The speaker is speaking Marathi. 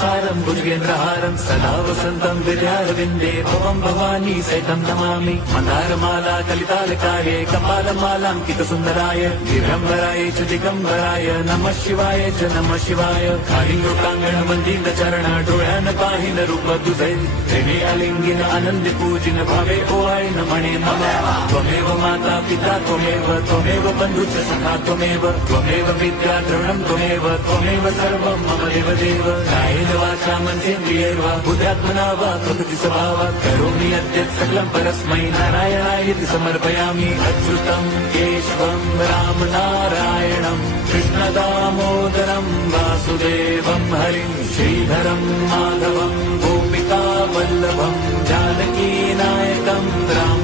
सारं भुजगेन्द्रहारं सदा वसन्तं विद्यारविन्दे भवं भवानी सहितं नमामि मन्दारमाला कलितालकाये कपालमालाङ्कितसुन्दराय दिगम्बराय च दिगम्बराय नमः शिवाय च नमः शिवाय कालिङ्गोटाङ्गण वन्दित चरण डोळ्यान पाहिन रूप तुझे प्रेमे अलिंगिन आनंद पूजिन भावे ओवाळीन म्हणे मम त्वमेव माता पिता त्वमेव बन्धुश्च सखा त्वमेव विद्या द्रविणं त्वमेव सर्वं मम देव कायेन वाचा मनसेन्द्रियैर्वा बुद्ध्यात्मना वा प्रकृति स्वभावात् करोमि यद्यत् सकलं परस्मै नारायणायति समर्पयामि अच्युतं केशवं राम नारायणं कृष्णदामोदरं वासुदेवं हरिं श्रीधरं माधवं गोपिका वल्लभं जानकी नायकं राम